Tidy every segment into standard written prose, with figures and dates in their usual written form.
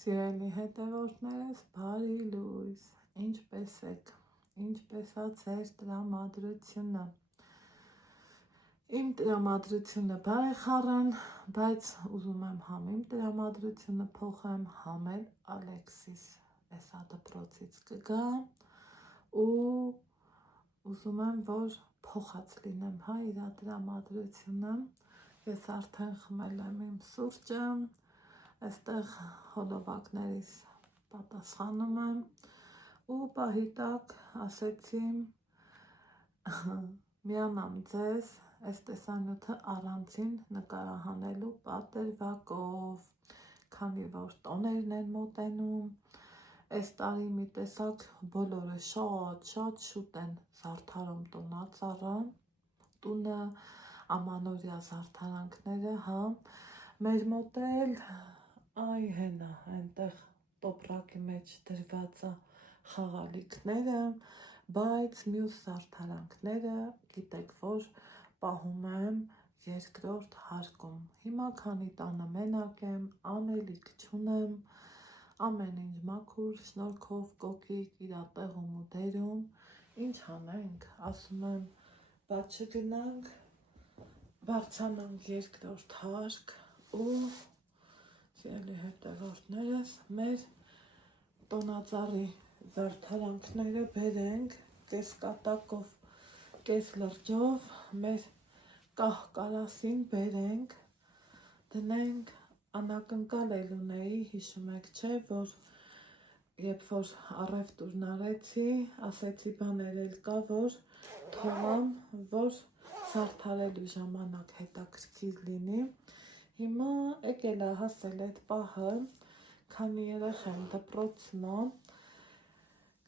Սիրելի հետևորդներս, բարի լույս, ինչպես եք, ինչպես ա ձեր տրամադրությունը։ Իմ տրամադրությունը բարեխառն, բայց ուզում եմ համ իմ տրամադրությունը փոխեմ, համ էլ Ալեքսիս էսա դպրոցից կգա ու ուզում եմ, որ փոխած լինեմ, իր տրամադրությունը։ Ես արդեն խմել եմ իմ սուրճը, այստեղ հոլովակներից պատասխանում եմ ու պահի տակ ասեցի միանամ ձեզ այս տեսանյութը առանցին նկարահանելու պատրվակով, քանի որ տոներն են մոտենում, այս տարի մի տեսակ բոլորը շատ շուտ են զարդարում տոնածառը, տունը, ամանորյա զարդարանքները, մեր մոտ էլ այ հենա, այնտեղ տոպրակի մեջ դրված է խաղալիքները, բայց մյուս զարդարանքները գիտեք, որ պահում եմ երկրորդ հարկում։ Հիմա քանի տանը մենակ եմ, անելիք չունեմ, ամեն ինչ մաքուր, շնորհքով կոկիկ իր տեղում ու դերում, ինչ անենք, ասում եմ, բաց չգնանք, բարձրանանք երկրորդ հարկ ու սիրելի հետևորդներս, մեր տոնածառի զարդարանքները բերենք կես կատակով, կես լրջով, մեր կահ-կարասին բերենք, դնենք, անակնկալ էլ ունեի, հիշում եք չէ, որ երբ որ առևտուրն արեցի, ասեցի բաներ էլ կա, որ թողամ, որ զարդարելու ժամանակ հետաքրքիր լինի։ Հիմա եկել է հասել այդ պահը, քանի երեխան դպրոցն է,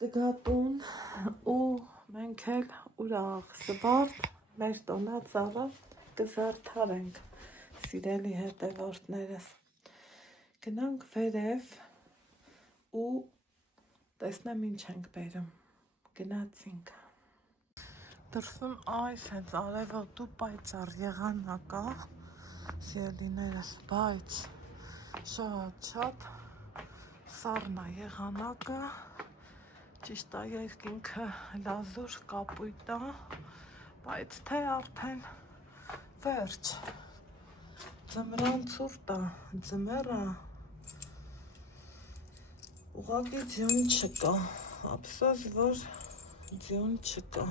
կգա տուն ու մենք էլ ուրախ զվարթ մեր տոնածառը կզարդարենք, սիրելի հետևորդներս։ Գնանք վերև ու տեսնեմ ինչ ենք բերում, գնացինք։ Դրսում այս հենց արևոտ ու պայծառ եղանակ է, սիրելիներս, բայց շատ սառն է եղանակը, ճիշտ է երկինքը լազուր կապույտ է, բայց թե արդեն վերջ, ձմռան ցուրտ է, ձմեռը ուղղակի ձյուն չկա, ափսոս, որ ձյուն չկա։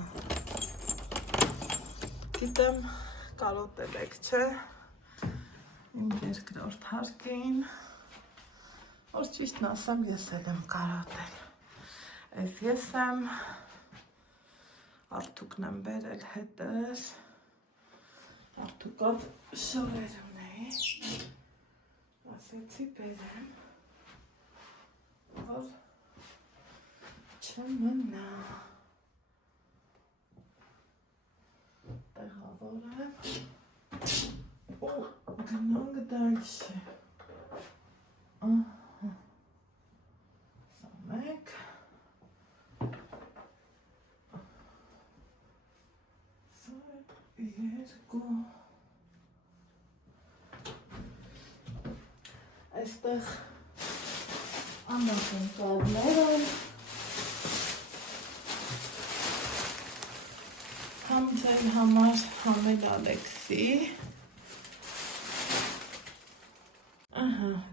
Գիտեմ կարոտել եք, չէ, իմ երկրորդ հարկին, որ ճիշտն ասեմ, ես էլ եմ կարոտել, այս ես եմ, Արթուկն եմ բերել հետս, Արթուկով շորեր ունեի, ասեցի բերեմ, որ չմնա, տեղավորեմ, գնանք դալշե, սա մեկ, սա երկու, այստեղ անակնկալներ են, համ ձեր համար, համ էլ Ալեքսի,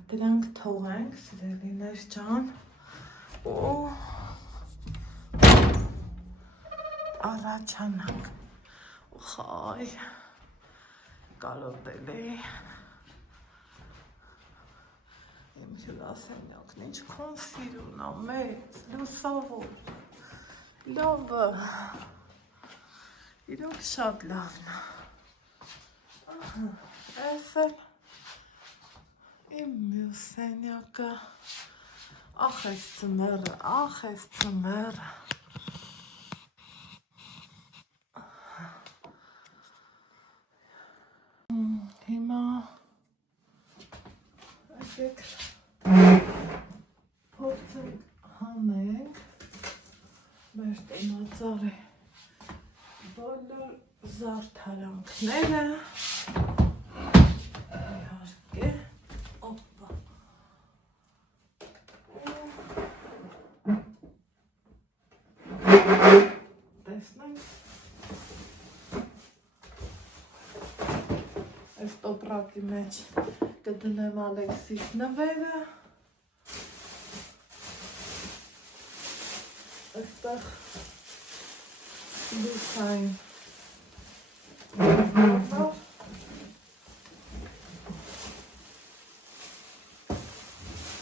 դրանք թողենք, սիրելիներ ջան, ու առաջանանք, խայ, կարոտել էի, իմ հյուրասենյակն ինչքան սիրուն է, մեծ, լուսավոր, լավը, իրոք շատ լավն է, այս էլ իմ մյուս սենյակը, ախ այս ձմեռը, ախ այս ձմեռը, հիմա եկեք փորձենք հանենք մեր տոնածառի բոլոր զարդարանքները, իհարկե, օպա, մեջ կդնեմ Ալեքսիս նվերը, այստեղ լուսային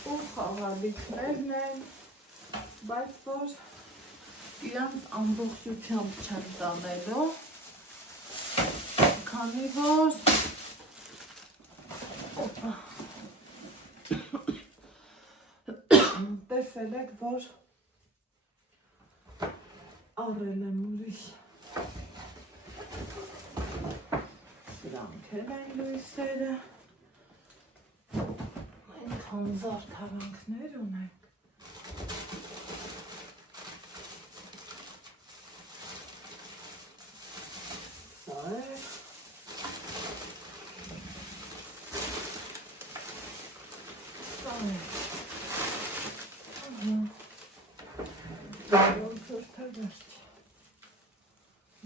ու խաղալիքներն են, բայց որ իրանց ամբողջությամբ չեմ տանելու, քանի որ տեսել եք, որ առել եմ ուրիշ սրանք են լույսերը, այնքան զարդարանքներ ունենք, սա է,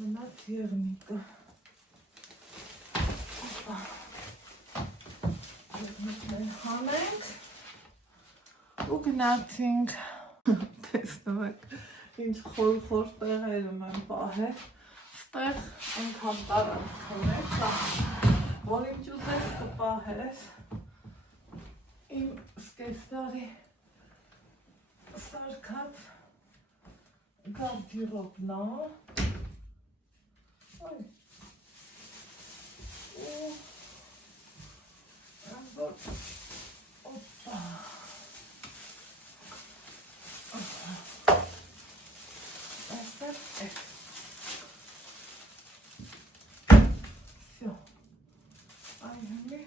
մնաց եղնիկը, եղնիկներ հանենք ու գնացինք, տեսնում եք ինչ խոր տեղերում եմ պահել, ստեղ այնքան տարանքն է, որ ինչ ուզես կպահես, իմ սկեսարի սարկած գարդիրոբն է, ու օպա, այստեղ էս, սյո, այհնի,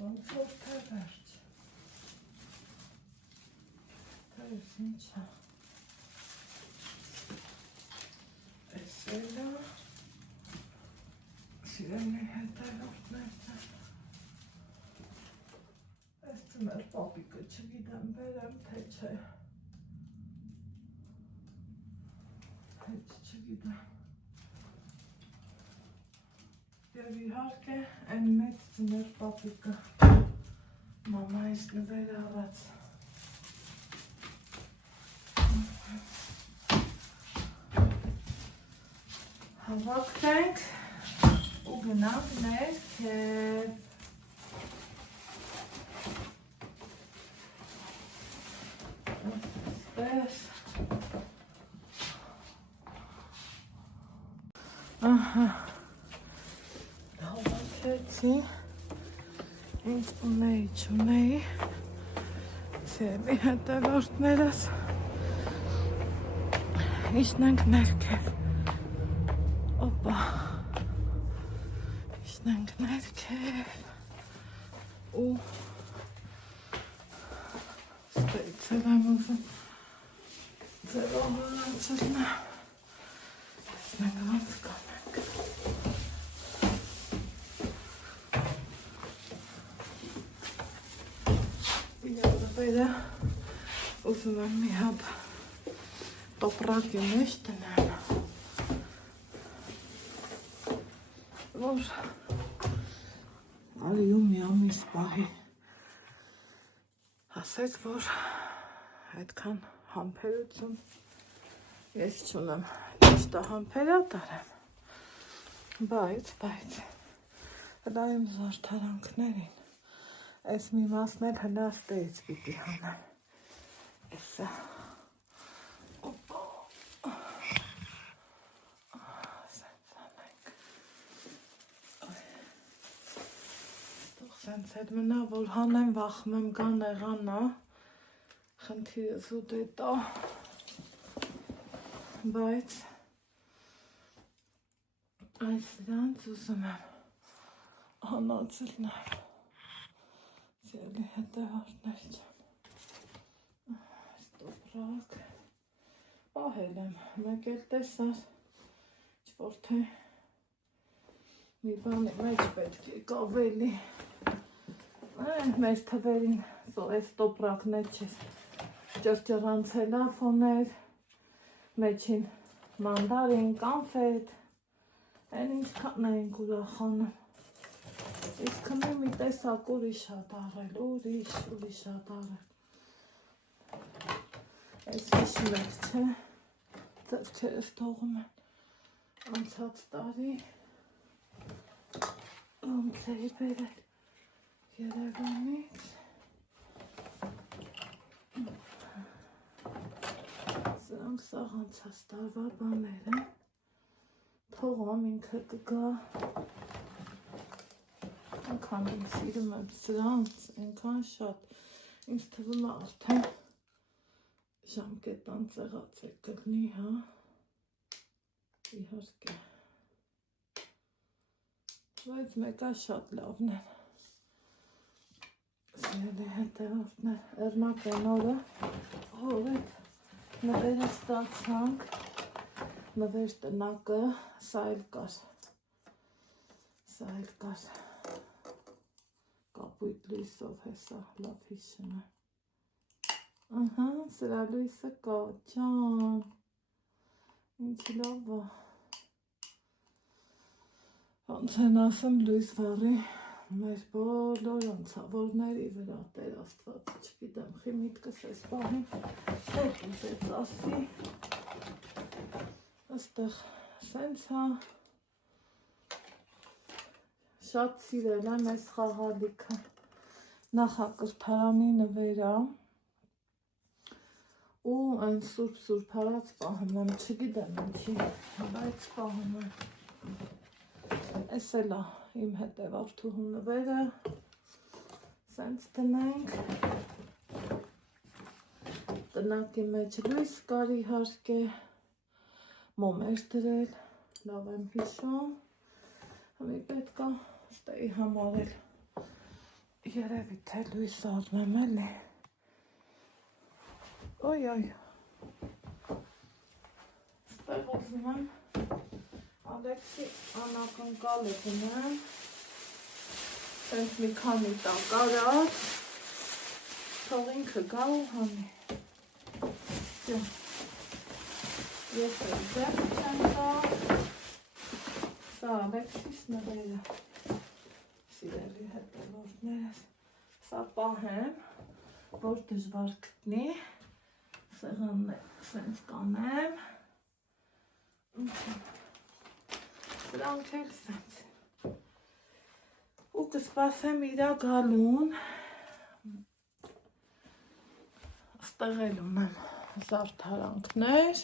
ոնց որ թե վերջ, թե ես ինչա, էս էլա, սիրելի հետևորդներն են, այս ծմեր պապիկը չգիտեմ բերեմ, թե չէ, հետ չգիտեմ, և իհարկե այն մեծ ծմեր պապիկը, մամայիս նվեր առած, հավաքվենք ու գնանք ներքև, այսպես, հավաքեցի, ինձ ունեի, սիրելի հետևորդներս, իջնենք ներքև, օպա, իջնենք ներքև, ու ստեյցել եմ ուզում, ձերով հնացելն եմ, տեսնենք ոնց կանենք, իրավերը ուզում եմ մի հատ տոպրակի մեջ տնեմ, որ արիում մի ամիս պահի, ասեց, որ այդքան համբերություն ես չունեմ, ճիշտը համբերա տարեմ, բայց, հլա իմ զարդարանքներին, այս մի մասն էլ հլա ստեյց պիտի հանեմ, էսա, սենց հետ մնա, որ հանեմ, վախում եմ գան եղանա, խնդիրը զուտ է տա, բայց այս դրանց ուզում եմ հանածելն եմ, սիրելի հետևորդներ չան, այս տոպրակ, պահել եմ, մեկ էլ տեսար, ինչ-որ թե մի բանի մեջ պետք է կավելի, մեր թվերին այս տոպրակն է չես ճրճրանցելա ֆոներ, մեջին մանդարին, կանֆետ, այն ինչքան էինք ուրախանում, Իսկ մի տեսակ ուրիշ շատ արել, ուրիշ շատ արել։ Այս հիշում եք, չէ, ձեռքերս թողում են անցած տարի, ոնց էի բերել Երևանից, սրանք սաղ անցած տարվա բաներ են, թողամ ինքը կգա, այնքան եմ սիրում եմ սրանք, այնքան շատ, ինձ թվում է արդեն ժամկետան ծեղած է կգնի, հա, իհարկե, բայց մեկա շատ լավն են, սիրելի հետևորդներ, Էրմակ են օրը, որ այդ նվերը ստացանք, նվեր տնակը, սա էլ կար, կապույտ լույսով հեսա, լավ հիշում է, ահա, սրա լույսը կա, ջան, ինչ լավ է, ոնց են ասեմ լույս վառի, մեր բոլոր անցավորների վրա Տեր Աստված, չգիտեմ, խի միտքս էս բանի, ստեղ ուզեց ասի, աստեղ սենց հա, շատ սիրել եմ այս խաղալիքը, նախակրթարանի նվերա, ու այն սուրբ հարած պահում եմ, չգիտեմ ինչի, բայց պահում եմ, այս էլ է իմ հետևորդուհու նվերը, սենց տնենք, տնակի մեջ լույս կար իհարկե, մոմ էր դրել, լավ եմ հիշում, համի պետք է ստեի համար էլ երևի թե լույս առնեմ էլի, ոյ, ստեղ ուզում եմ Ալեքսի անակնկալը գնեմ, սենց մի քանի տակ արած, թող ինքը գա ու հանի, ես էլ ձեր չեմ կա, սա Ալեքսիս նվերը, սիրելի հետևորդներս, սա պահեմ, որ դժվար գտնի, սեղանն սենց կանեմ, սրանք էլ սենց, ու կսպասեմ իրա գալուն, ստեղել ունեմ զարդարանքներ,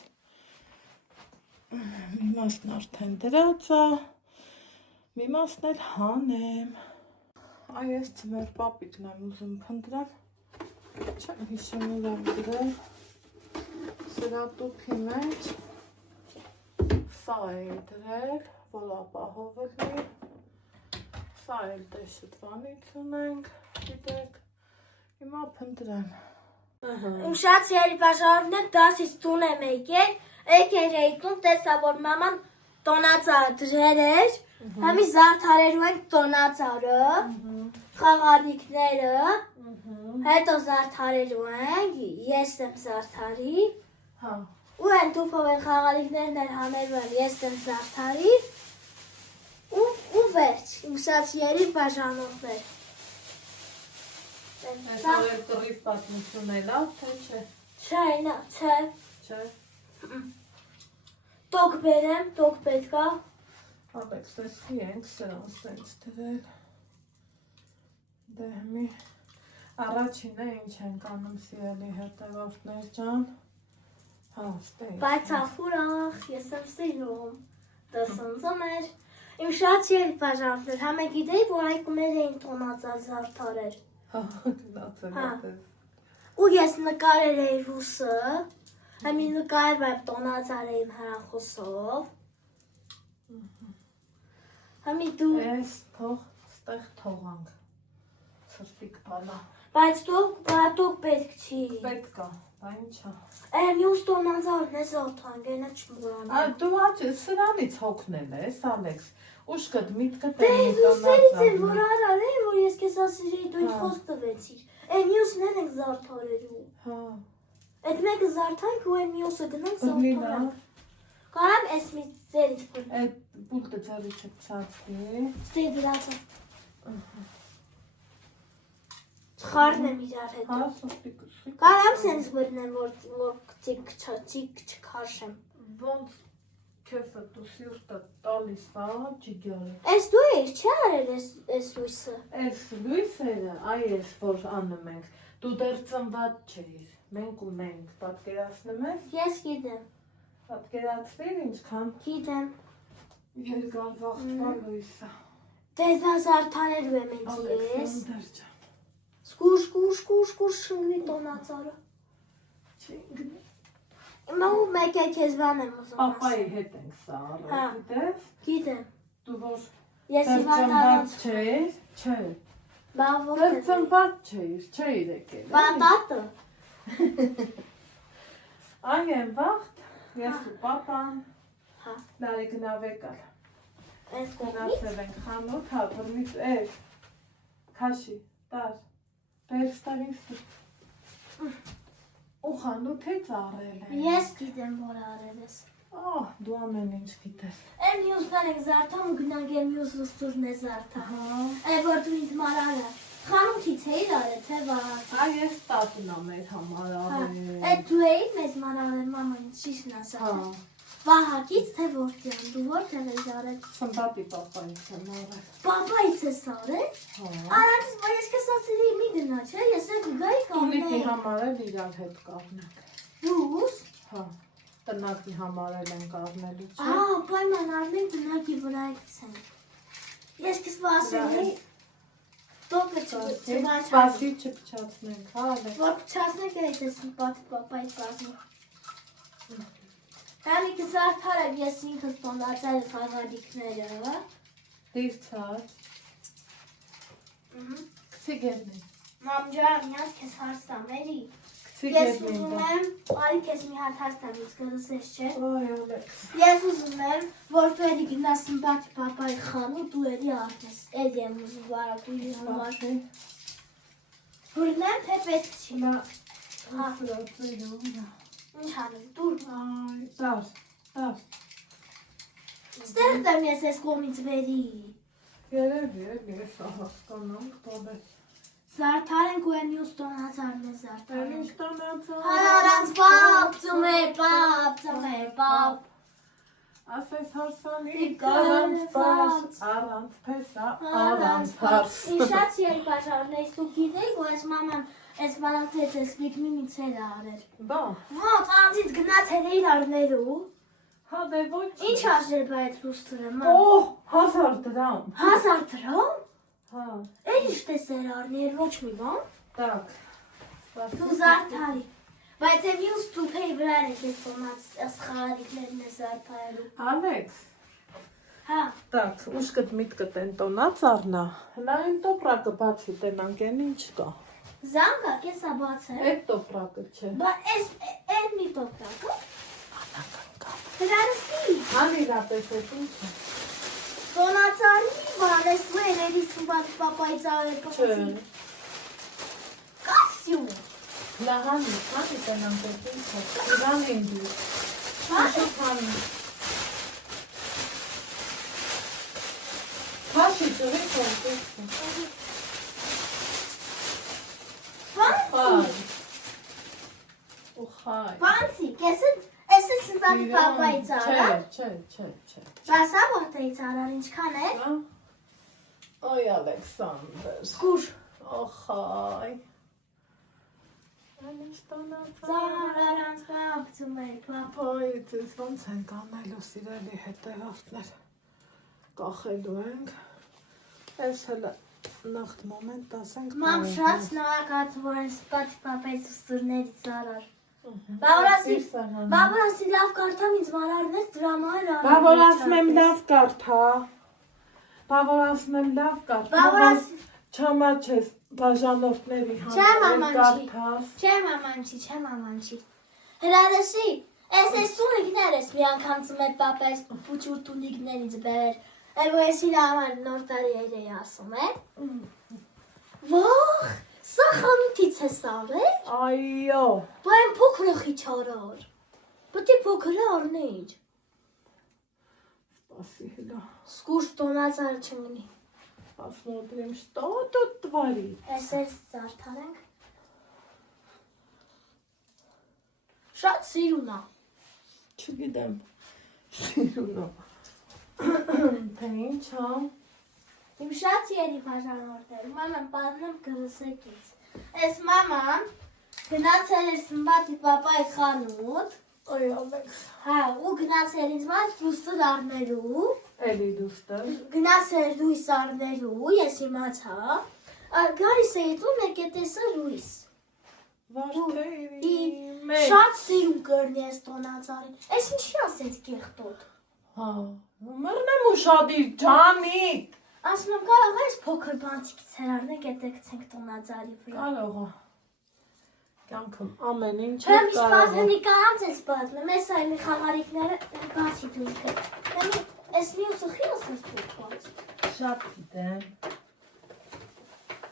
մի մասն արդեն դրած է, մի մասն էլ հանեմ, այ ես ծմեր պապիկն եմ ուզում փնտրել, չեմ հիշում ուր եմ դրել, սրա տուփի մեջ, սա էի դրել, որ ապահովելի, սա էլ դե շտվանից ունենք, գիտեք, հիմա փնտրեմ, Իմ շատ սիրելի բաժանորդներ դասից տուն եմ եկել էի տուն, տեսա, որ մաման տոնածառը դրել էր, համի զարդարելու ենք տոնածառը, խաղալիքները, հետո զարդարելու ենք, ես եմ զարդարի, ու են տուփով են խաղալիքներն էլ հանելու են, ես եմ զարդարի, ու վերջ, իմ շատ սիրելի բաժանորդներ։ Այս օրեր կռիվ պատմություն էլ ա, թե չէ։ Չէ, չէ։ Չէ։ Տոկ բերեմ, տոկ պետք է։ Ապեքս տեսքի ենք սրան սենց դրել։ Դե մի առաջինը ինչ ենք անում սիրելի հետևորդներ ջան։ Հա, ստեի։ Բայց ախուրախ, ես եմ սիրում։ Դասանձոներ։ Իմ շատ սիրելի բաժանորդներ, համե գիտեի, որ այկումեր էին տոնածառ զարդարել։ Գնացել այդպես։ Ու ես նկարել էի ռուսը, համի նկարել եմ տոնածառ էիմ հեռախոսով։ Համի դու… Ես թող ստեղ թողանք, ծրտիկ բալա։ Բայց տոկ պետք չի։ Պետք է, բա ինչա։ Մյուս տոնածառն է զարդան, գենա չմորանա։ Դու սրանից հոգնել ես, Ալեքս, ուշկդ միտքդ Դե ռուսերից եմ, որ արար էի, որ ես կեզ ասիրեի, դու ինձ խոսք տվեցիր։ Մյուսն են ենք զարդարելու։ Այդ մեկը զարդանք ու մյուսը գնանք զարդարանք։ Կարամ ես մի ձերից պրն։ Այդ բուլտը ձերից է ծածկի։ Ստեի դրացը։ Չխառնեմ իրար հետ։ Հա, սուպիկ։ Կարամ սենց բռնեմ, որ ճիք չքաշեմ։ Ոնց քեֆը դու սիրտը տալիս ա, ջիգարը։ Էս դու ես չի արել էս լույսը։ Էս լույսերը, այ էս որ անում ենք, դու դեռ ծնված չէիր, մենք ու մենք, պատկերացնում ես։ Ես գիտեմ։ Պատկերացրիր ինչքան Գիտեմ։ երկար վաղտվա լույսը։ Դες դա զարդարելու եմ ինձ ես։ Ալեքսանդր ջան։ Սկուր շնգնի տոնածարը։ Չինգնի։ Հիմա ու մեկ է քեզ բան եմ ուզում ասել։ Պապայի հետ ենք սա արել, գիտես։ Գիտեմ։ Դու որ Ես դեռ իվատանոց։ ծնված չէիր, չէ։ Բա Դեռ որտե՞ղ։ ծնված չէիր եկել։ Պատատը։ Այն են վաղտ, ես ու պապան, Հա։ լարի գնավեկալ։ Էս կողմից։ Գնացել ենք խանութ, հա, բրմից էս, քաշի, տար, բերստարին սուր։ Ու խանութից առել են։ Ես գիտեմ որ արել ես։ Դու ամեն ինչ գիտես։ Եմ մյուսներ ենք զարդամ ու գնանք եմ մյուս ուսուրն է զարդա։ Է որ դու ինձ մարանը խանութից էիր արել թե վաղ։ Ես տատուն ա մեր համար արել։ Էդ դու էիր մեզ մարարել մաման ճիշտն ասա։ Վահակից թե որտեղ դու որտեղ ես արել։ Սմբատի պապայից եմ արել։ Պապայից ես արել։ Արանց ես քեզ ասելի մի գնա չէ ես էլ գայի Ունիկի կանեմ։ համար էլ իրար հետ կառնենք։ Դուս։ Հա, տնակի համար էլ ենք առնելու, չէ։ Պայման արնենք բնակի վրա գցենք։ Ես քեզ ասելի տոկը չբաչանք։ Սպասի չփչացնենք, հա, Որ փչացնենք այդ ես պապայից ասում։ Հալիքը զարդարեմ ես ինքս տոնացել խաղալիքները, հա։ դիրցած։ Քցի գերնի։ Մամ ջան, ես քեզ հարց տամ, էլի։ Քցի Ես գերնի։ ուզում եմ, արի քեզ մի հատ հարց տամ, ինձ կլսես, չէ։ Ոյ, Ալեքս։ Ես ուզում եմ, որ դու էլի գնաս Սմբատի պապայի խանութ, դու էլի առնես, էլի եմ ուզում վարակույրի համար։ Բռնեմ, թե պետք չի։ Նա Հա։ սրացրում։ Ինչ անեմ, դուր։ Տար։ Ստեղծեմ ես ես կողմից վերի։ Երևի, ես հասկանանք, տալես։ Զարդարենք ու եմ մյուս տոնացարն է զարդարենք։ Ինչ տանացա։ Առանց պապ, ծումեր պապ։ Ասես հարսանիք, առանց պարս, առանց պեսա, առանց պարս։ Շատ երկաշարն ես դու գիտեի, որ ես մաման ես մանացեց ես լիքմինից էլ արել։ Բա։ Ոնց անձից գնացել էիր արնելու։ Հա դե ոչ։ Ինչ արժեր բա այդ լուստրը մամ։ 1000 դրամ։ 1000 դրամ։ Հա։ Էլ ինչ տեսեր արներ ոչ մի բան։ Так։ Դու զարդարի։ Բայց եմ յուս տուփեի վրա ես տոնած սխալիկներն է զարդարելու։ Ալեքս։ Հա։ Так, ուշքդ միտքդ են տոնած առնա։ Հլա այն տոպրակը բացի տենանք են ինչ կա։ Զանգա կեսա բացել։ Այդ տոպրակը չէ։ Բա էս էլ մի տոպրակը։ Հրարսի։ Անիրապես է ինչ է։ Տոնացարի բան ես ու էլի Սմբատի պապայից արել պապացի։ Կասյու։ Լահանի, հանի տենանք է ինչ է։ Իրան են դու։ Հանի։ Հաշի ծրի կոնտեքսը։ Ուխայ։ Բանցի, կեսը էս է Սմբատի պապայից արել։ Չէ։ Բասա որտեղից արար ինչքան է։ Ոյ Ալեքսանդր։ Սկուր։ Օխայ։ Անիշ տոնացա։ Ծառարանց պապ ծումեր պապ։ Ոյ, ձեզ ոնց ենք անելու սիրելի հետևորդներ։ Կախելու ենք։ Այս հլը նախտ մոմենտ ասենք։ Մամ շատ շնորհակալություն որ են Սմբատի պապայից ուստրներից արար։ Բա որ ասի լավ կարդամ ինձ մարարն ես դրամա էլ արել։ Բա որ ասում եմ լավ կարդա։ Բա որ ասում եմ լավ կարդա։ Չամաչես բաժանորդների համար կարդաս։ Չէ մամանչի։ Հրարեսի, ես սունիկներ ես մի անգամ ծմեր պապայից պուչուր տունիկներից բերել։ Էվո ես իր համար նոր տարի էի ասում է։ Վախ, սա խանութից ես արել։ Այո։ Բա եմ փոքրը խիչարար։ Պետք է փոքրը առնեիր։ Սպասի հլա։ Սկուր տոնածար չմնի։ Посмотрим, что тут творит. Այսպես զարդարենք։ Շատ սիրուն է։ Չգիտեմ։ Սիրունը։ Թե ինչ է։ Իմ շատ սիրելի բաժանորդներ, մաման պատմեմ կրսեկից։ Այս մաման գնացել էր Սմբատի պապայի խանութ։ Այ Ալեքս։ Հա, ու գնացել ինձ մոտ դուստր առնելու։ Էլի դուստր։ Գնացել դույս առնելու, ես իմացա։ Գարիս էի տուն եկե տեսա լույս։ Վարդերի։ Շատ սիրուն կրնի ես տոնածարին։ Այս ինչի ասեց կեղտոտ։ Հա, մռնեմ ուշադիր ջանիկ։ Ասում եմ կարող ես փոքր բանտիկից հեռարնենք եթե գցենք տոնածարի վրա։ Կարող է։ Կյանքում ամեն ինչ Չեմ իսպազնի կանց ես պատմում, ես այլ մի խաղարիքները բացի դույքը։ Այս մյուսը խիլս ես փոքված։ Շատ գիտեմ։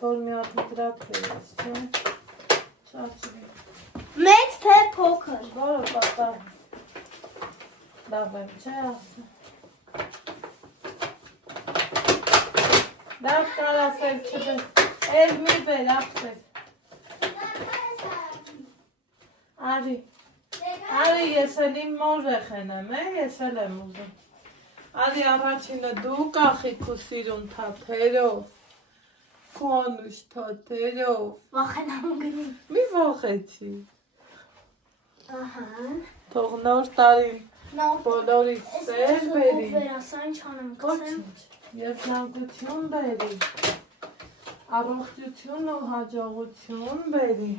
Որ մի հատ դրատվեր ես, չէ։ Չարչվի։ Մեծ թե փոքր։ Որը պատա։ Լավ եմ, չէ ասում։ Դավ կարասել չբեր, էլ մի բեր, աղբեր։ Արի, ես էլ իմ մորեխեն եմ, ես էլ եմ ուզում։ Արի առաջինը դու կախի քու սիրուն թաթերով, քու անուշ թաթերով։ Վախենամ գնի։ Մի վախեցի։ Ահա։ Թող նոր տարին Նոր բոլորից սեր բերի։ վերասա ինչ անեմ կսեմ։ Երջանկություն բերի, առողջություն ու հաջողություն բերի,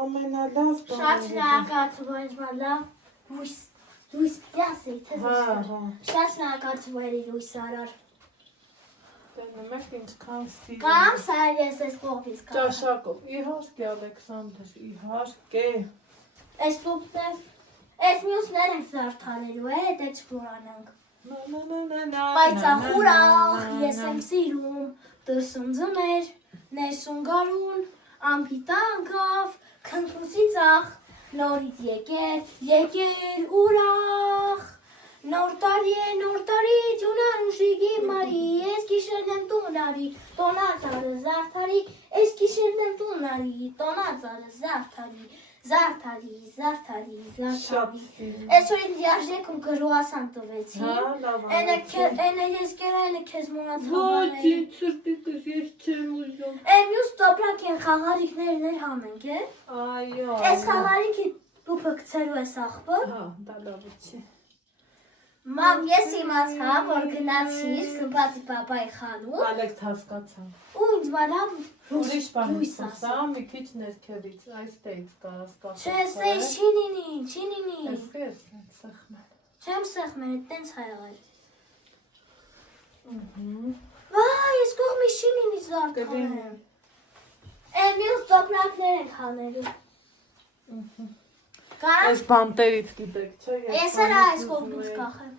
ամենալավ բաները։ Շատ շնորհակալություն ես լավ լույս դասի թե Հա։ Շատ շնորհակալություն երի լույս արար։ Տենում եք ինչքան սիրում։ Կամ սար ես այս կողմից կա։ Ճաշակով, իհարկե Ալեքսանդր, իհարկե։ Այս տուփներ, այս մյուսներ են զարդարելու հետը չմոռանանք։ Պայծախուրախ ես եմ սիրում, դրսում ձմեր, ներսում գարուն, ամպիտանգավ, քնքուսի ծախ, նորից եկեր ուրախ, նոր տարի է, ջունան ուշիգի մարի, ես գիշերն եմ տունարի, տոնածարը զարդարի, ես գիշերն եմ տունարի, տոնածարը զարդարի, զարդարի։ Շատ սիրում։ Այսօր ինձ երժեքում կրուասան տվեցի։ Հա, լավ Էնը ես կերայնը քեզ մոնացա Ոչ, բաների։ ինձ սրտիկս ես չեմ ուզում։ Էն մյուս տոպրակ են խաղարիքներն էլ համենք է։ Այո։ Այս խաղարիքի տուփը գցելու ես աղբը։ Հա, դա լավ չի։ Մամ, ես իմացա, որ գնացիր Սմբատի պապայի խանութ։ Ալեքս հասկացա։ Ու ինձ մալավ Ուրիշ բան լույս ասա, մի քիչ ներքևից, այստեղից կարաս կախել։ Չես էի չինինի։ Ես սխմել։ Չեմ սեղմել, տենց հայ աղել։ Ահա։ Վայ, ես կողմի շինինի զարդարել եմ։ Էն մյուս տոպրակներ են հանելու։ Կարամ։ Այս բանտերից գիտեք, չէ՞։ Ես էլ այս կողմից կախեմ։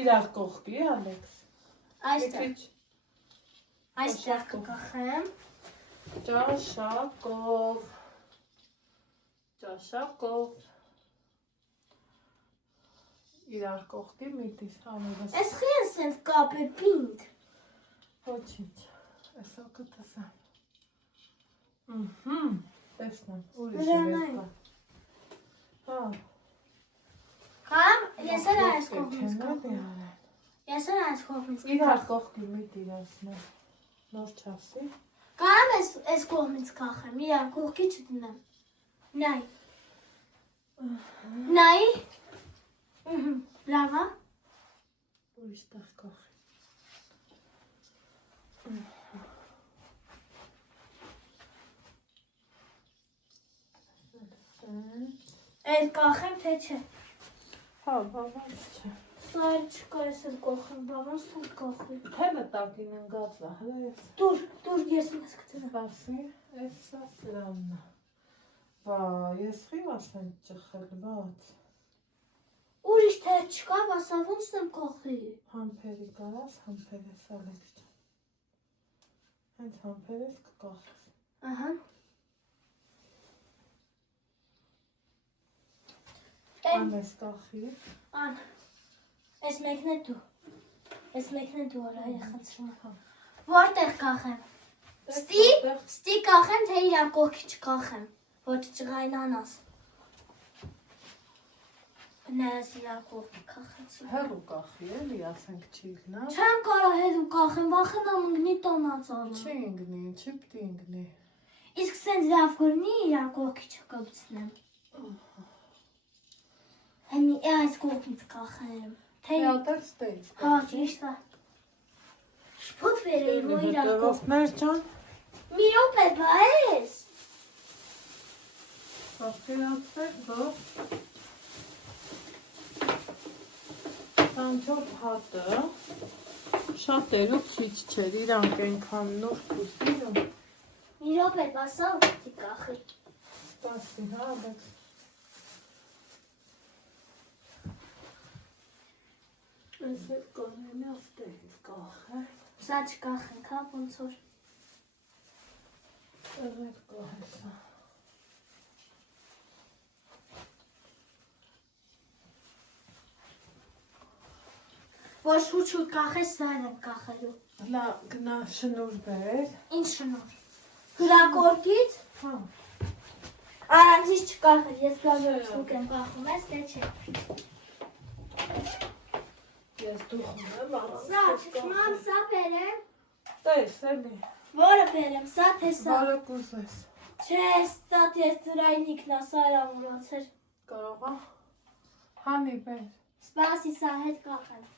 Իրար կողքի, Ալեքս։ Այստեղ։ Այստեղ կկախեմ։ Ճաշակով։ Իրար կողքի միտիս համևս։ Ես խի ես սենց կապե պինդ։ Ոչինչ, այսօ կտսեմ։ Տեսնեմ, ուրիշ է վերկա։ Հա։ Կարամ, ես էլ այս կողմից կախեմ։ Ես էլ այս կողմից Իրար կախեմ։ կողքի միտ իրասնեմ։ Նոր չասի։ Կարամ այս կողմից կախեմ, իրար կողքի չտնեմ։ Նայ։ Նայ։ Լավա։ Ուրիշ տեղ կողքի։ Էլ կախեմ, թե չէ։ Հա, բավարար չէ։ Սա էլ չկա, ես էլ կողեմ, բավան սուտ կողի։ Թելը տակին ընգած է, հլա ես։ Դուր, ես ես կծնեմ։ Սպասի, ես սա սրանն է։ Վա, ես խիվ ասեն ճխել, բաց։ Ուրիշ թե չկա, բասա ոնց եմ կողի։ Համպերի կարաս, համպերես Ալեքս ջան։ Հենց համպերես կկախես։ Ահա։ Անես կախի։ Ան, այս մեկն է դու։ Ես մեկն է դու արա խնդրում եմ։ Որտեղ կախեմ։ Ստի կախեմ, թե իրար կողքի չկախեմ, որ չջղայնանաս։ Բնայաս իրար կողքի կախեցի։ Հեռու կախի էլի, ասենք չի գնա։ Չեմ կարող հեռու կախեմ, վախենամ ընգնի տոնածանը։ Չի ընգնի, չի պիտի ընգնի։ Իսկ սենց լավ կորնի իրար կողքի չկապցնեմ։ Հենի այս կողքից կախեմ։ Հատեր ստեյց։ Հա, ճիշտ է։ Շփոթ վերեի, որ իրար կողք։ Մեր ջան։ Մի րոպե, բա ես։ Պատկերացրեք, որ 24 հատը շատ երուկ քիչ չէր, իրանք այնքան նուրբ ու սիրում։ Մի րոպե, բասա ուտի կախի։ Սպասի, հա, բայց։ Այս հետ կանեմ աստեղից կախը։ Սա չկախենք, հա, ոնց որ։ Այդ կախը սա։ Որ շուտ կախես, սա եմ կախելու։ Լա, գնա շնուր բեր։ Ինչ շնոր։ Հրակորդից։ Հա։ Արանցից չկախել, ես գազոր շուկ եմ կախում ես, թե չէ։ Ես դուխում եմ, Սա, մամ, սա բերեմ։ տես, էլի։ Որը բերեմ, սա թե սա։ Բարը կուզես։ Չէ, սա ես ծրայնիկն է, սա արամուրացեր։ Կարող է։ Հանի բեր։ Սպասի, սա հետ կախեմ։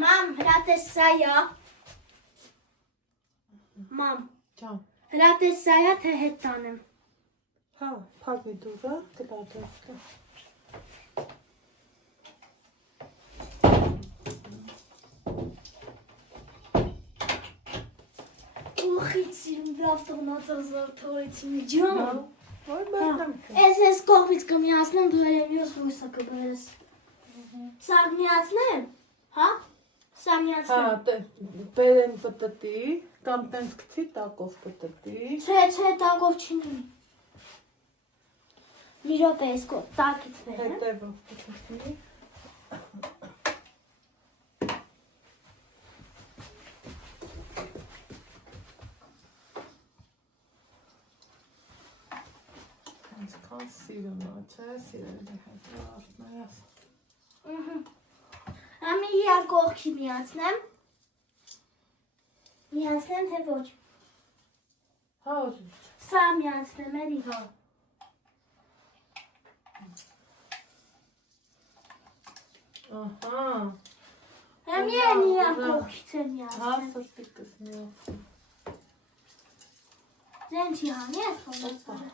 Մամ, հրատես սա յա։ Մամ, Ջան։ հրատես սա յա, թե հետ տանեմ։ Հա, փակվի դուռը, գլադես։ Ուխից իմ լավ տղնացազար թորեցի մի ջան։ Ոյ բերնեմ։ Ես կողմից կմիացնեմ, դու էլ մյուս լույսը կբերես։ Սա միացնեմ, հա? Սա միացնեմ։ Հա, բերեմ պտտի, կամ տենց գցի տակով պտտի։ Չէ, տակով չինի։ Մի րոպե ես տակից բերեմ։ Հետևով պտտի։ Այսքան սիրում է, չէ, սիրելի հետո արտնայաս։ Ամի իրար կողքի միացնեմ։ Միացնեմ, թե ոչ։ Հա, ուզում։ Սա միացնեմ, էլի։ Հա։ Ահա։ Ամի են իրար կողքից է Հա, միացնեմ։ սրտիկս միացնեմ։ Ձեն չի հանի ես խոմացարը։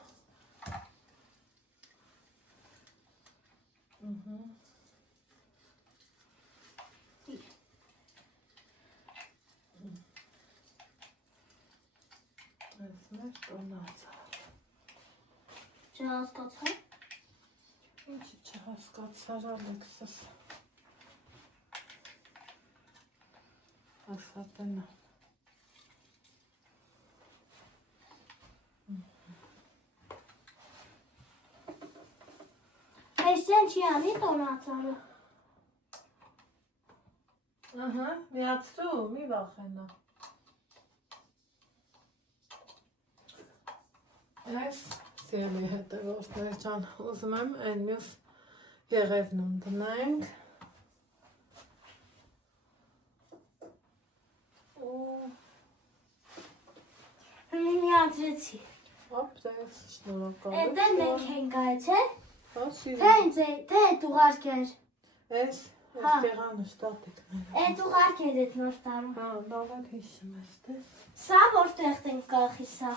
Այս մեր տոնացար։ Չհասկացա։ Ինչի չհասկացար Ալեքսս։ Ասա տնա։ Այս ձեն չի հանի տոնացարը։ Ահա, միացրու, մի վախենա։ Այս սիրելի հետևորդներ ջան, ուզում եմ այն մյուս եղևն ընդնենք։ Հմի միացրեցի։ Հոպ, դες շնորհակալ։ Էդեն մենք ենք այ, չէ։ Հա, Թե սիրելի։ ինձ է, թե այդ ուղարկեր։ Այս Հա։ տեղանը շտատիկներ։ Այդ ուղարկեր այդ նոր տարում։ Հա, լավ է հիշում ես, դες։ Սա որտեղ ենք կախի սա։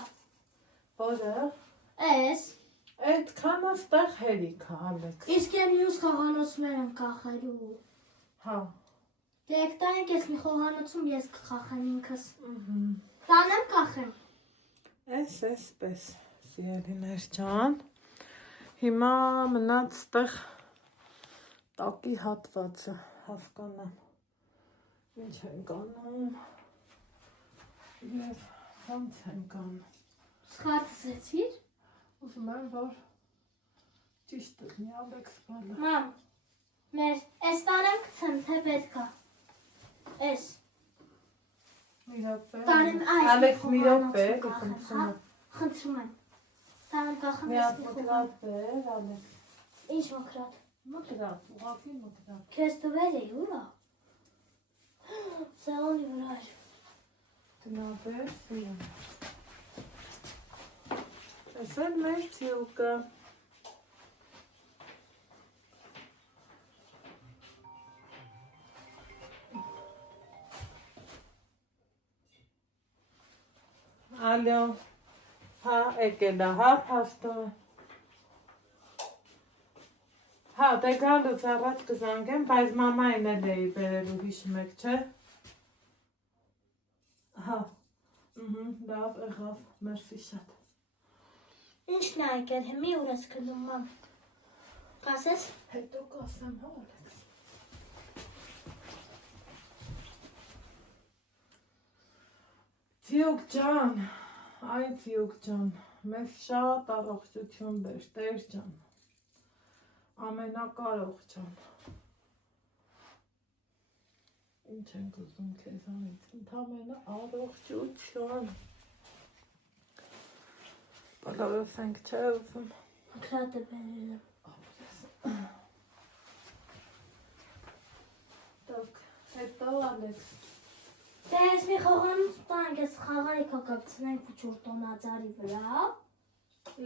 Որը։ Էս։ Այդքան աստեղ հերիք է, Ալեքս։ Իսկ եմ մյուս խաղանոցներ եմ կախելու։ Հա։ Դե եք տանեք ես մի խոհանոցում ես կխախեմ ինքս։ Ահա։ Տանեմ կախեմ։ Այսպես, սիրելիներ ջան։ Հիմա մնաց տեղ տակի հատվածը, հասկանամ։ Ինչ ենք անում։ Եվ ոնց ենք անում։ Սխացեցիր։ Ուզում եմ, որ ճիշտ լինի Ալեքս բանը։ Մամ, Մեր այս տարեմ գցեմ, թե պետք է։ Այս։ Մի րոպե։ Տարեմ այս։ Ալեքս մի րոպե, խնդրում եմ։ Տարեմ կախեմ մի այս հատ մոտրատ բեր, Ալեքս։ Ինչ մոքրատ։ Մոտրատ, ուղղակի մոտրատ։ Քեզ տվել էի, ուրա։ Սեղանի վրա էր։ Տնաբեր, սիրում։ Այս էլ մեր ծիուկը։ Ալյո, հա, եկել է, հա, փաստորը։ Հա, դե գալուց առաջ կզանգեմ, բայց մամային էլ էի բերելու հիշում եք, չէ։ Հա, լավ, եղավ, մերսի շատ։ Ինչն է եկել, հիմի ուր ես գնում, մամ։ Կասես։ Հետո կասեմ, հա, Ալեքս։ Ծիուկ ջան, այ ծիուկ ջան, մեզ շատ առողջություն բեր, Տեր ջան, ամենակարող ջան։ Ինչ ենք ուզում քեզանից, ընդամենը առողջություն։ Բոլորս ենք չէ ուզում։ Մոքրատը բերել եմ։ Տոք, հետո Ալեքս։ Դե ես մի խաղանուց տանք, ես խաղարիքա կապցնենք ու չորտոնածարի վրա։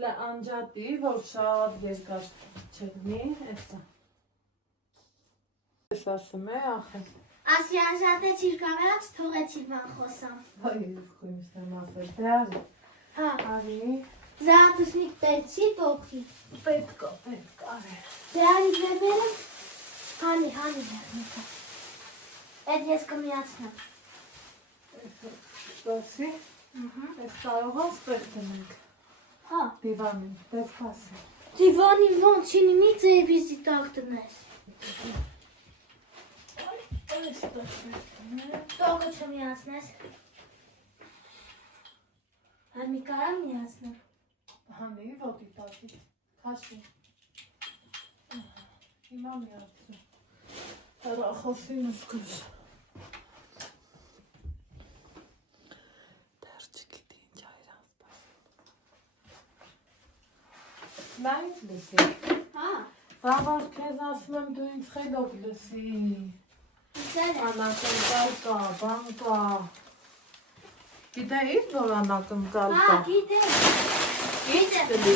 Լա անջատի, որ շատ երկար չգնի, էսա։ Ես ասում է, ախր։ Ասի անջատեցիր կամերաց, թողեցիր ման խոսամ։ Հայ, ես խույնիշտ եմ ասել, դե արի։ Հա, Արի, զատուսնիկ պերցի տոքի։ պետք արի։ Դե արի բերեմ, հանի բերնիկա։ Էդ ես կմիացնեմ։ Ստոսի, ես կարող ասպեր տնենք։ Հա, Դիվանին, դες պասի։ դիվանի ոնց ինի մի ձևիզի տակ տնես։ Այս տասներ տնենք։ Տոքը չմիացնես։ Հա մի կարամ միացնեմ։ Հանի, ոտի տակից, կաշի։ Հիմա միացրու։ Հեռախոսին ուսկուշ։ Դեռ չգիտի ինչ այրան սպասում։ Նա ինձ լսի։ Հա, Բավար քեզ ասում եմ դու ինձ խելոք լսի։ իցել է։ Անակնկալ կա, բան կա։ Գիտեիր, որ անակնկալ Հա, կա։ գիտեմ։ Ինչ կլի։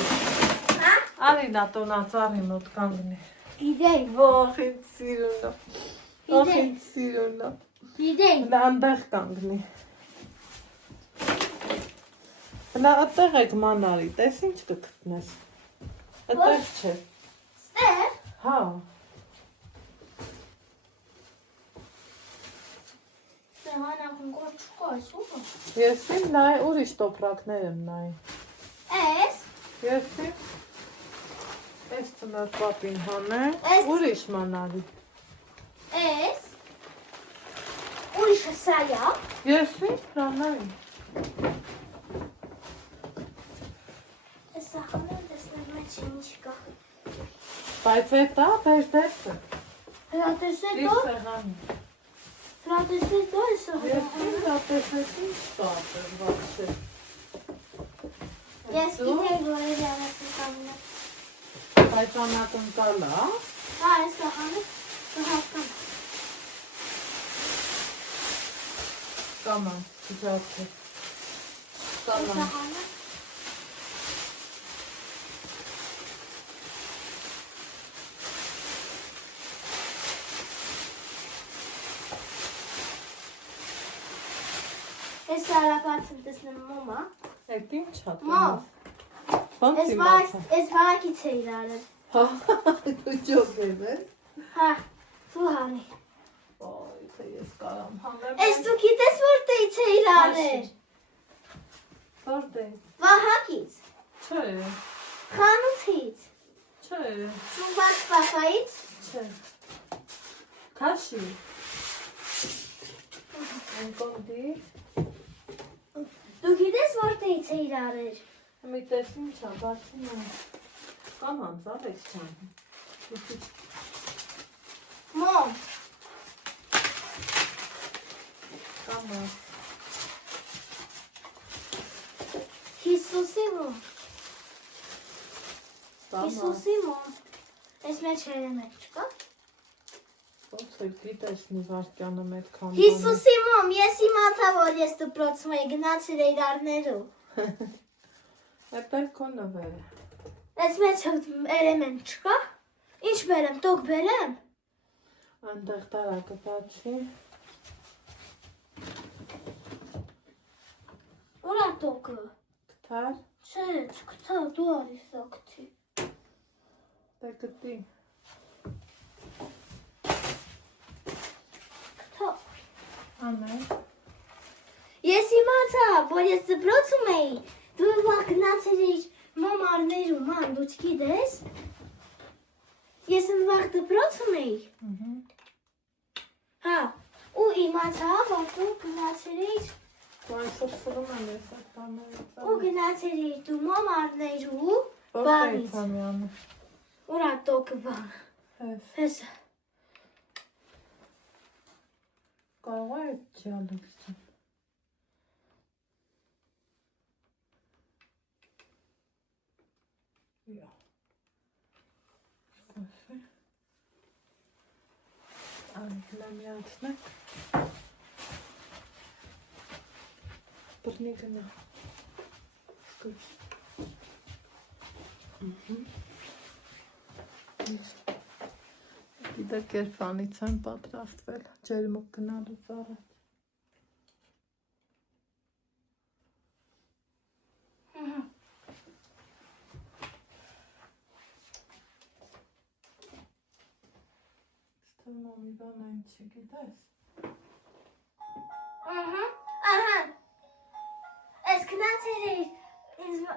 Հա, Արի նա տոնածառի մոտ կանգնի։ գիտեմ։ Ող ինձ սիրունը։ Ող Գիտեմ։ ինձ սիրունը։ Գիտեմ։ Նա այնտեղ կանգնի։ Նա այդտեղ եք մանարի, տես ինչ կգտնես։ Այդտեղ չէ։ Ստեղ։ Հա։ Ստեղանակում կոր չկա, ես ուղը։ Ես իմ նայ ուրիշ տոպրակներ եմ նայ։ Էս։ Ես իմ այս ծնոր պապին հանեմ, Էս- ուրիշ մանարի։ Էս։ Ուրիշը սա յա։ Ես իմ հրանայ։ Էս սախանեն տեսնեմ մեջ ինչ կա։ Բայց էտա բեր տեսը։ Հրատեսե Իր տո, սեղանի։ հրատեսե տո է սա Ես իմ հրատեսե։ դա տեսես ինչ կա ապեր վաչե։ Ես գիտեի, որ է ժանասն կամինը։ Բայց անակնկալ է, Հա, այս սախանը կհասկան։ կաման, ճաճաքը։ Այս Կաման։ սախանը։ Ես սարապացում տեսնեմ մոմա։ Այդ ինչ հատ։ Մամ, Ոնց ես իմացա։ վարակից է իրարել։ Հա, դու ջոկ ես, Հա, դու հանի։ Ոյ, թե ես կարամ հանեմ։ Ես դու գիտես որտեղից է իրարել։ Որտե՞ղ։ Վահակից, Չէ, խանութից, չէ, ծումբակ պապայից։ չէ։ Քաշի։ Ընկոնդի։ Դու գիտես որտեղից է իրարել։ Մի տես ինչա, բացի նա։ Կաման, ծավեց չան։ Մոմ։ Կամաց։ Հիսուսի մոմ։ Կամաց։ Հիսուսի մոմ։ Այս մեջ երեմեք չկա։ Ոնց է գիտես նվարկյանը մեկ քան։ Հիսուսի մոմ, ես իմացա, որ ես դպրոցում էի գնացել էի իրարներու։ Էդ էլ քո նվերը։ Այս մեջ երեմեն չկա։ Ինչ բերեմ, տոք բերեմ։ Այնտեղ տարակը բացի։ Ուրա տոկը։ Կթար։ Չէ, չկթա, դու արիս ակտի։ Դե գտի։ Կթա։ Անե։ Ես իմացա, որ ես դպրոցում էի։ Դու վաղ գնացել էիր մոմարներու, ման, դու չգիտես։ Ես վաղ դպրոցում էի։ Հա, ու իմացա, որ դու գնացել էիր։ Դու այսօր սրում եմ ես այդ բաները։ Ու գնացել էիր դու մոմարներու Ո՞ր բանից։ Սամյանը։ Ուրա տոկը բան։ Հես։ Հեսա։ Կարող է չի ալեքսին։ Յա։ Կոֆե։ Ալմամիացնեք։ Բռնի գնա։ Սկուչ։ Գիտեք երբանից եմ պատրաստվել ջերմուկ գնալուց առաջ։ Ստամամի բան այն չգիտես։ Ահա։ Ես գնացել էի ինձ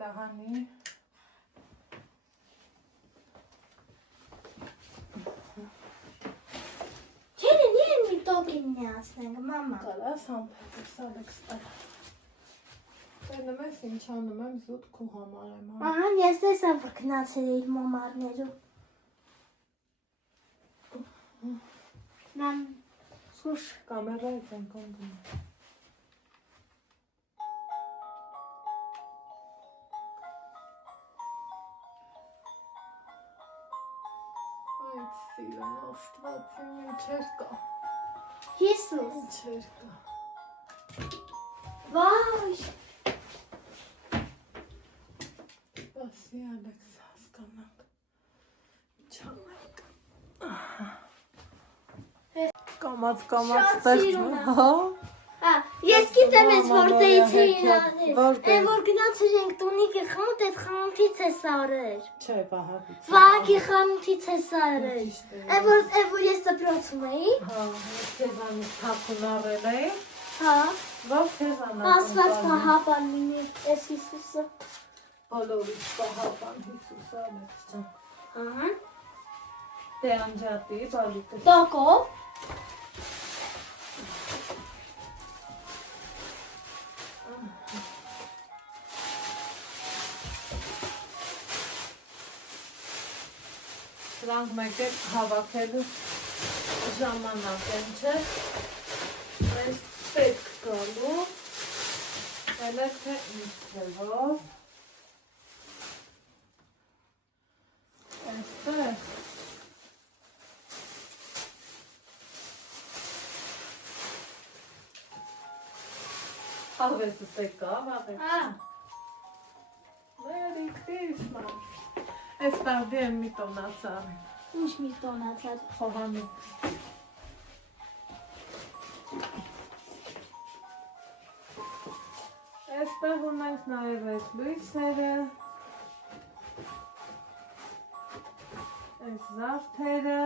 Լահանի։ Չեն մի տոկին միացնենք, մամա։ Կարաս համբերես Ալեքսը։ Տենեմ ես ինչ անում եմ զուտ քու համար եմ։ Ահա, ես տեսա, որ գնացել էի մոմարներու։ Նամ, սուշ։ Կամերայից են կոնդում։ Այդ սիրեմ աստվածին ինչեր կա։ Հիսուս։ Ինչեր կա։ Վայ։ Սպասի Ալեքս հասկանանք։ Ինչ անենք։ Կամաց Շատ ստեղծում։ սիրուն է։ Հա։ Հա, ես գիտեմ ես որտեղից էի Որտե՞ղ։ իրանել։ Այն որ գնացել ենք տունիկի խանութ, այդ խանութից է սարեր։ Չէ, Վահագից։ Վահագի խանութից է սարեր։ Այն որ ես դպրոցում էի։ Հա, ես քեզանից թափուն առել էի։ Հա։ Ո՞վ քեզան Աստված պահապան լինի, ես Հիսուսը։ բոլորից պահապան Հիսուսը Ալեքս ջան։ Ահա։ Դե անջատի, բալիկը։ Տոկով։ Սրանք մեկ է հավաքելու ժամանակ են, չէ։ Այս պետք գալու, հելը թե ինչ ձևով։ Այստեղ։ Հավեսը տեկա, վաղեք։ Հա։ Merry Christmas։ Այստեղ դեմ մի տոնացար։ Ինչ մի տոնացած։ Խոհանի։ Այստեղ ունենք նաև այս լույսերը, այս զարդերը,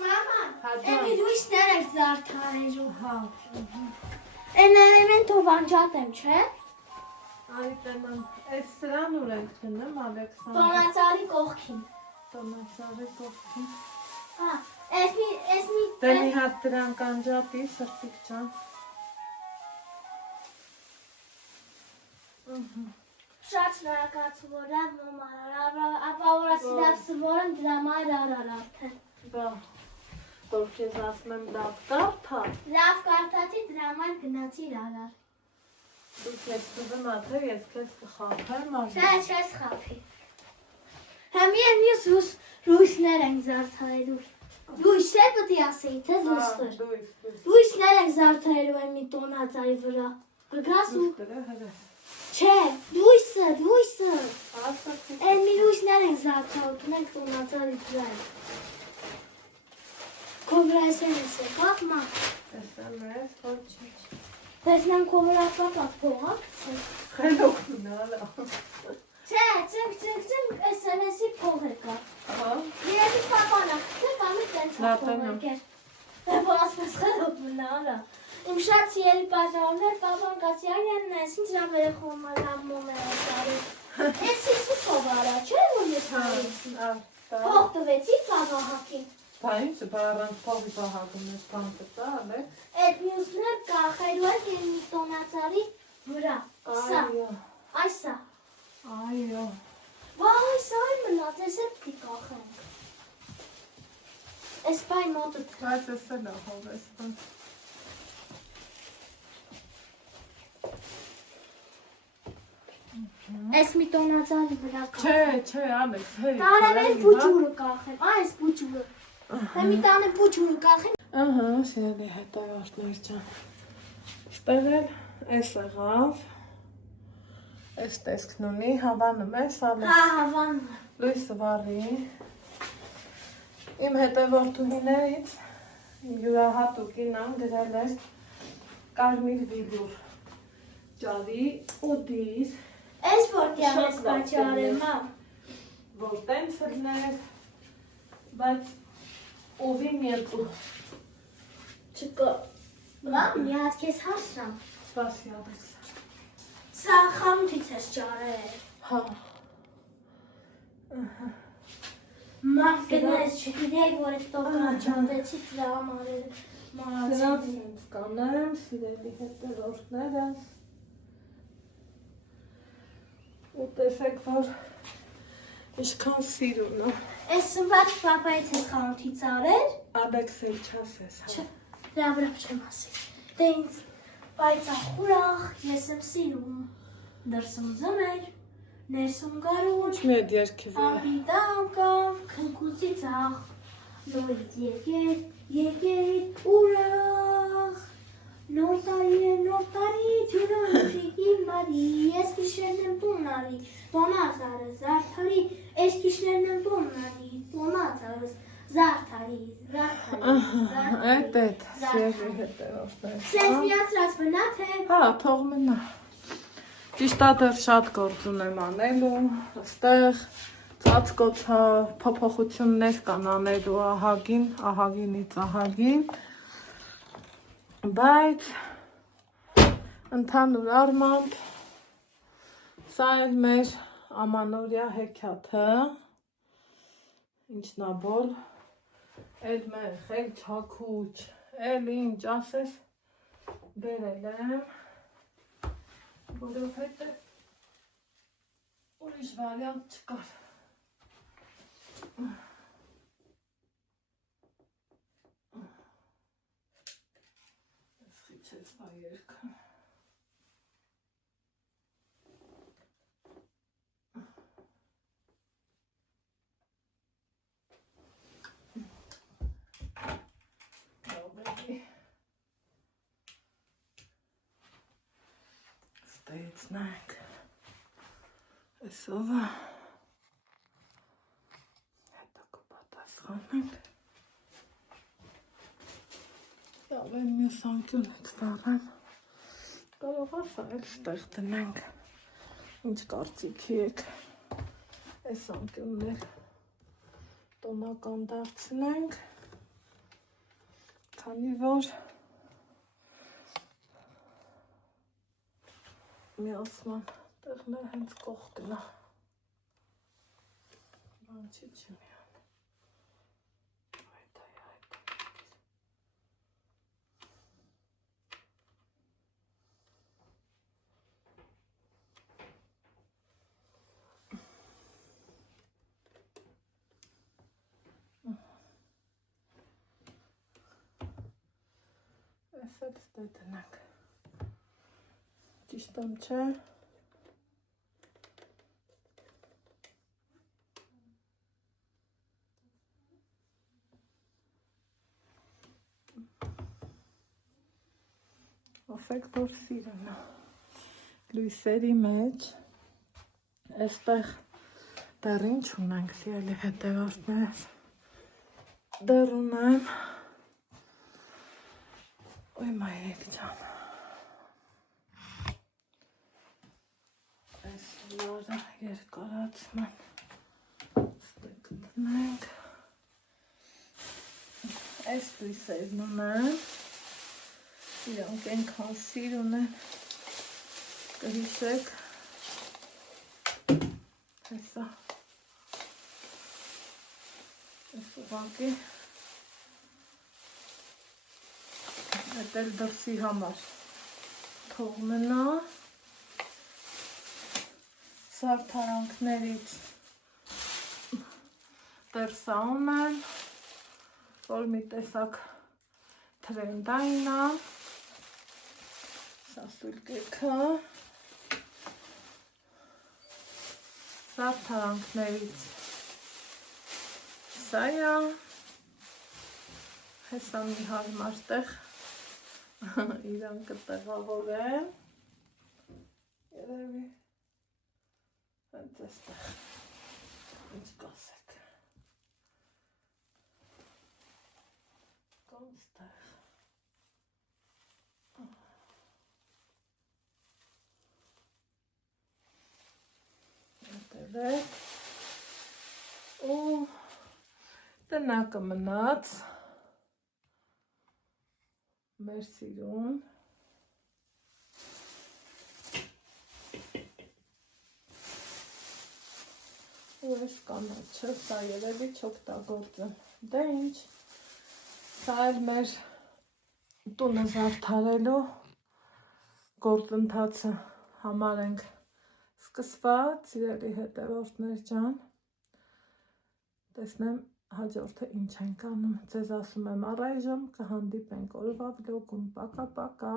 Մամա, Հաջորդ։ էլի լույսներ եք զարդարելու։ հա, Են էլեմենտով անջատեմ, չէ։ այ տենան, այս սրան ուր ենք դնում, Ալեքսանդր, Տոնացարի կողքին։ տոնացարի կողքին, Հա, Դե մի հատ դրան կանջատի, սրտիկ ջան։ Շատ շնորհակալություն, որ ապա որ ասիլավ սվորն դրամար արդեն։ Բա, որ քեզ ասում եմ լավ կարդա։ Լավ կարդացի դրամար գնացի արար։ Դու քեզ կուզում աթը, ես քեզ կխափեմ արի։ Չէ, չես խափի։ Հեմ և մյուս լույսներ ենք զարդարելու։ Լույսեր պետք է ասեի, թե զուստր։ Լույսներ ենք զարդարելու են մի տոնածայի վրա։ Կգաս ու։ Չէ, լույսը։ Են մի լույսներ ենք զարդարելու, տնենք տոնածայի վրա։ Քո վրա ես է, կապ մա։ Տեսեմ ես, ոչինչ։ Տեսնեմ քո վրա կապ փողակ։ Խելոք մնալա։ Չէ, ծնկ, SMS-ի փող է կա։ Երևի պապանա, թե կամի տենց փող է։ Որ ասպես խելոք մնալա։ Իմ շատ սիրելի պատրոններ պապան Կասյանյանն է, ինձ նա վերեխոմ լամում է ասարի։ Ես իսու սովարա, չէ որ ես հարեցի։ Փող տվեցի պապահակին։ Բա ինչ, բա առանց փողի պահակում ես բան կտալ է։ Այդ մյուսներ կախելու են և մի տոնածարի վրա։ Սա, այսա։ Այո։ Վայ, սա այն մնաց, ես էլ պիտի կախենք։ Ես բայ մոտը Բայց ես էլ ահով ես բան։ Ես մի տոնածարի վրա կախեմ։ Չէ, Ալեքս, հեյ։ Տարեմ էլ բուջուրը կախեմ, այս բուջուրը։ Հե մի տանը բուջուրը կախեմ։ Ահա, սիրելի հետևորդներ ջան։ Ստեղ էլ էս եղավ։ Էս տեսքն ունի, հավանում ես, Ալեքս։ Հա, հավանում եմ։ Լույսը վառի։ Իմ հետևորդուհիներից յուրահատուկին ան գրել էր կարմիր վիլուր։ Ջարի ու դիր։ Ես որտեղ ես պաճարեմ, հա։ Որ տենց ելներ, բայց ովի միետու։ Չկա։ Մա, մի հատ քեզ հասնամ։ Սպասի Ալեքս։ Սա խանութից ես ճարել։ Հա։ Մա, գնես չգիտեի, որ այդ տոկա ճամվեցի դրա համարել մարացի։ Դրանց ինձ կանեմ, սիրելի հետևորդները։ Ու տեսեք, որ ինչքան սիրուն է։ Ես սնված պապայից ես խանութից արել։ Ալեքս էլ չասես, հա։ Չէ, լավ չեմ ասի։ Դե ինձ պայծախուրախ, ես եմ սիրում։ Դրսում ձմեր, ներսում գարուն։ Ինչ մի հետ երկիվ է։ Աբիդամ կավ, քնքուզի ծախ, նորից եկեր, ուրախ, նոր տարի, թյուրոնուշիկի մարի, ես կիշերն եմ տոնարի, տոնազարը զարդարի, ես կիշերն եմ տոնարի, տոնազարը զարդարի, Այդ, սիրելի հետևորդներ։ Սենց միացրած մնա, թե։ Հա, թող մնա։ Ճիշտ է դեռ շատ գործ ունեմ անելու, այստեղ ծածկոցա փոփոխություններ կան անելու ահագինից ահագին, բայց ընդհանուր առմամբ սա էլ մեր ամանորյա հեքիաթը, ինչն է բոլ, էլ մեղ, էլ չաքուչ, էլ ինչ ասես բերել եմ, որովհետև ուրիշ վարիանտ չկար։ Ես խիչեց բա երկը։ Ստեյցնանք այսովը հետո կպատասխանենք Լավ են մյուս անկյունից վարեմ կարող ասա էլ ստեղ տնենք ինչ կարծիքի եք այս անկյուններ տոնական դարձնենք քանի որ միացման տեղն է հենց կողքն է բան չի միան ասել, ստե տնենք։ Ճիշտ եմ, չէ։ Ոսեք, որ սիրուն է։ Լույսերի մեջ, այստեղ դեռ ինչ ունենք, սիրելի հետևորդներ։ Դեռ ունեմ, ոյ մայրիկ ջան, այս լարը երկարացման, ստեք դնենք, այս լույսերն ունեմ, իրանք ենքան սիրուն են, կհիշեք, հեսա, այս ուղակի, այդ էլ դրսի համար թող մնա, սարդարանքներից դեռ սա ունեմ, որ մի տեսակ թրենդային է, սա սուլկեքը, սարդարանքներից սա է, հեսա մի հարմար տեղ, իրան կտեղավորեմ, երևի, հենց էստեղ, ինչ կասեք, կամ ստեղ, հետևեք, ու տնակը մնաց, մեր սիրուն, ու ես կանաչը, սա երևի չօգտագործեմ, դե ինչ, սա էլ մեր տունը զարդարելու գործընթացը համար ենք սկսված, սիրելի հետևորդներ ջան, տեսնեմ հաջորդը ինչ ենք անում, ձեզ ասում եմ առայժմ կհանդիպենք օրվա վլոգում, պակա-պակա։